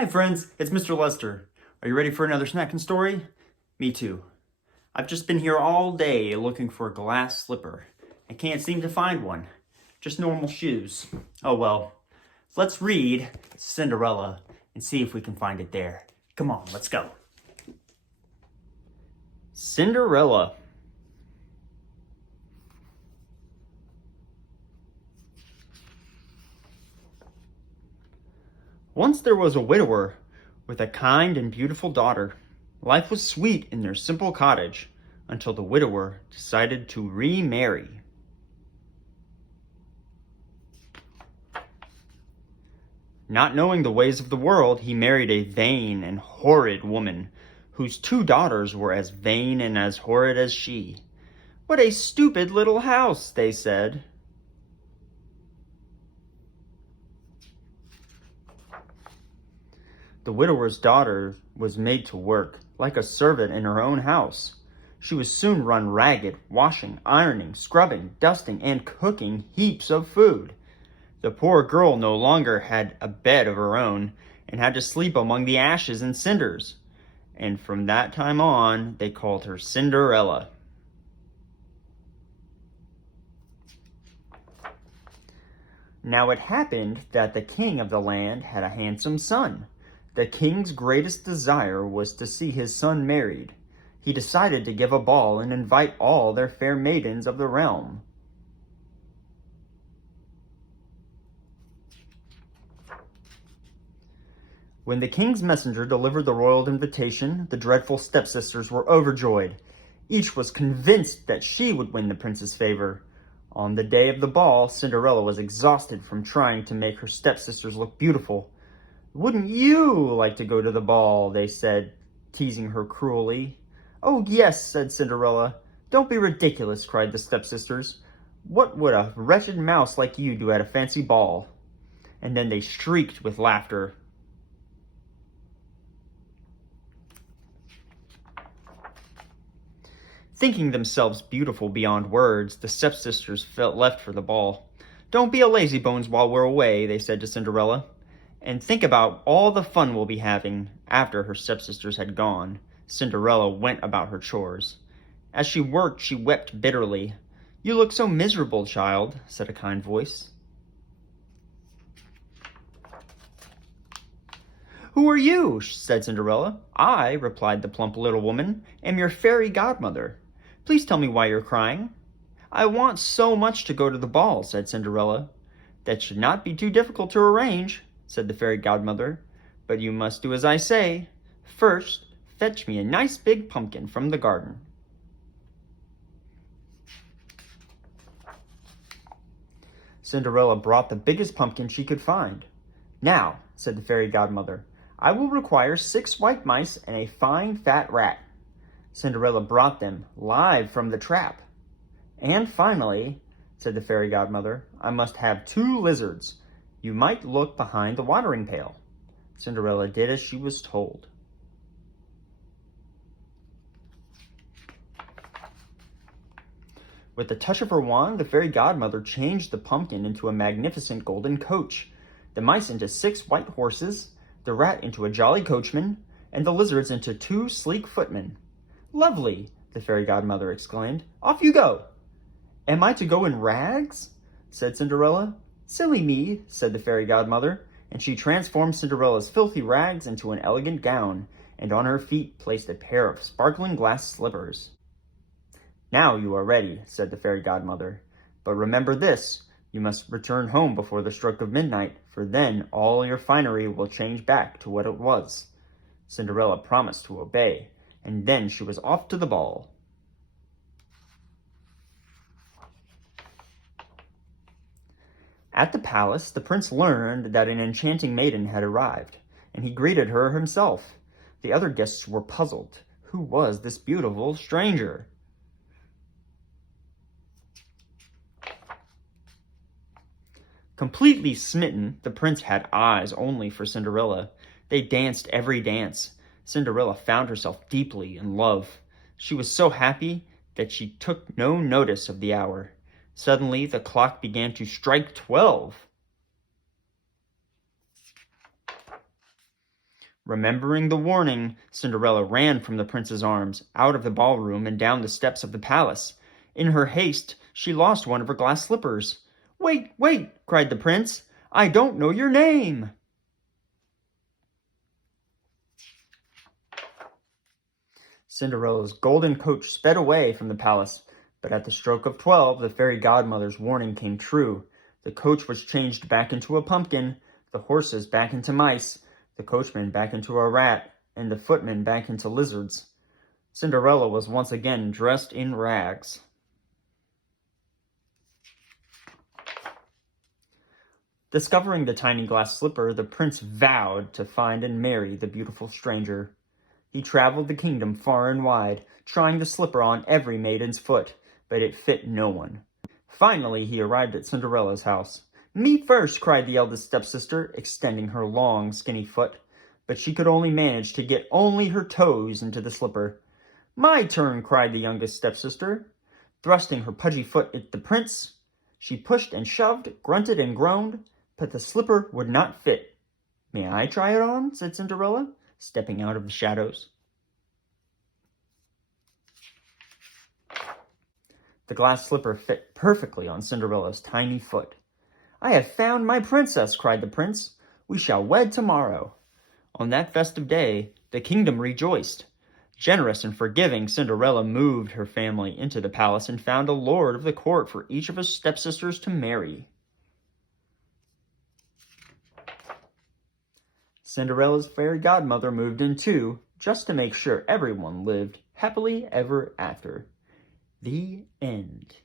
Hi friends, it's Mr. Lester. Are you ready for another snacking story? Me too. I've just been here all day looking for a glass slipper. I can't seem to find one. Just normal shoes. Oh well. Let's read Cinderella and see if we can find it there. Come on, let's go. Cinderella. Once there was a widower with a kind and beautiful daughter. Life was sweet in their simple cottage until the widower decided to remarry. Not knowing the ways of the world, he married a vain and horrid woman whose two daughters were as vain and as horrid as she. "What a stupid little house," they said. The widower's daughter was made to work like a servant in her own house. She was soon run ragged, washing, ironing, scrubbing, dusting, and cooking heaps of food. The poor girl no longer had a bed of her own and had to sleep among the ashes and cinders. And from that time on, they called her Cinderella. Now it happened that the king of the land had a handsome son. The king's greatest desire was to see his son married. He decided to give a ball and invite all their fair maidens of the realm. When the king's messenger delivered the royal invitation, the dreadful stepsisters were overjoyed. Each was convinced that she would win the prince's favor. On the day of the ball, Cinderella was exhausted from trying to make her stepsisters look beautiful. "Wouldn't you like to go to the ball?" they said, teasing her cruelly. "Oh, yes," said Cinderella. "Don't be ridiculous," cried the stepsisters. "What would a wretched mouse like you do at a fancy ball?" And then they shrieked with laughter. Thinking themselves beautiful beyond words, the stepsisters felt left for the ball. "Don't be a lazybones while we're away," they said to Cinderella. "And think about all the fun we'll be having." After her stepsisters had gone, Cinderella went about her chores. As she worked, she wept bitterly. "You look so miserable, child," said a kind voice. "Who are you?" said Cinderella. "I," replied the plump little woman, "am your fairy godmother. Please tell me why you're crying." "I want so much to go to the ball," said Cinderella. "That should not be too difficult to arrange," said the fairy godmother. "But you must do as I say. First, fetch me a nice big pumpkin from the garden." Cinderella brought the biggest pumpkin she could find. "Now," said the fairy godmother, "I will require 6 white mice and a fine fat rat." Cinderella brought them live from the trap. "And finally," said the fairy godmother, "I must have 2 lizards. You might look behind the watering pail." Cinderella did as she was told. With the touch of her wand, the fairy godmother changed the pumpkin into a magnificent golden coach, the mice into 6 white horses, the rat into a jolly coachman, and the lizards into 2 sleek footmen. "Lovely!" the fairy godmother exclaimed. "Off you go!" "Am I to go in rags?" said Cinderella. "Silly me," said the fairy godmother, and she transformed Cinderella's filthy rags into an elegant gown, and on her feet placed a pair of sparkling glass slippers. "Now you are ready," said the fairy godmother. "But remember this, you must return home before the stroke of midnight, for then all your finery will change back to what it was." Cinderella promised to obey, and then she was off to the ball. At the palace, the prince learned that an enchanting maiden had arrived, and he greeted her himself. The other guests were puzzled. Who was this beautiful stranger? Completely smitten, the prince had eyes only for Cinderella. They danced every dance. Cinderella found herself deeply in love. She was so happy that she took no notice of the hour. Suddenly, the clock began to strike 12. Remembering the warning, Cinderella ran from the prince's arms, out of the ballroom and down the steps of the palace. In her haste, she lost one of her glass slippers. "Wait, wait!" cried the prince. "I don't know your name!" Cinderella's golden coach sped away from the palace, but at the stroke of 12, the fairy godmother's warning came true. The coach was changed back into a pumpkin, the horses back into mice, the coachman back into a rat, and the footman back into lizards. Cinderella was once again dressed in rags. Discovering the tiny glass slipper, the prince vowed to find and marry the beautiful stranger. He traveled the kingdom far and wide, trying the slipper on every maiden's foot, but it fit no one. Finally, he arrived at Cinderella's house. "Me first!" cried the eldest stepsister, extending her long, skinny foot, but she could only manage to get only her toes into the slipper. "My turn!" cried the youngest stepsister. Thrusting her pudgy foot at the prince, she pushed and shoved, grunted and groaned, but the slipper would not fit. "May I try it on?" said Cinderella, stepping out of the shadows. The glass slipper fit perfectly on Cinderella's tiny foot. "I have found my princess!" cried the prince. "We shall wed tomorrow." On that festive day, the kingdom rejoiced. Generous and forgiving, Cinderella moved her family into the palace and found a lord of the court for each of his stepsisters to marry. Cinderella's fairy godmother moved in too, just to make sure everyone lived happily ever after. The end.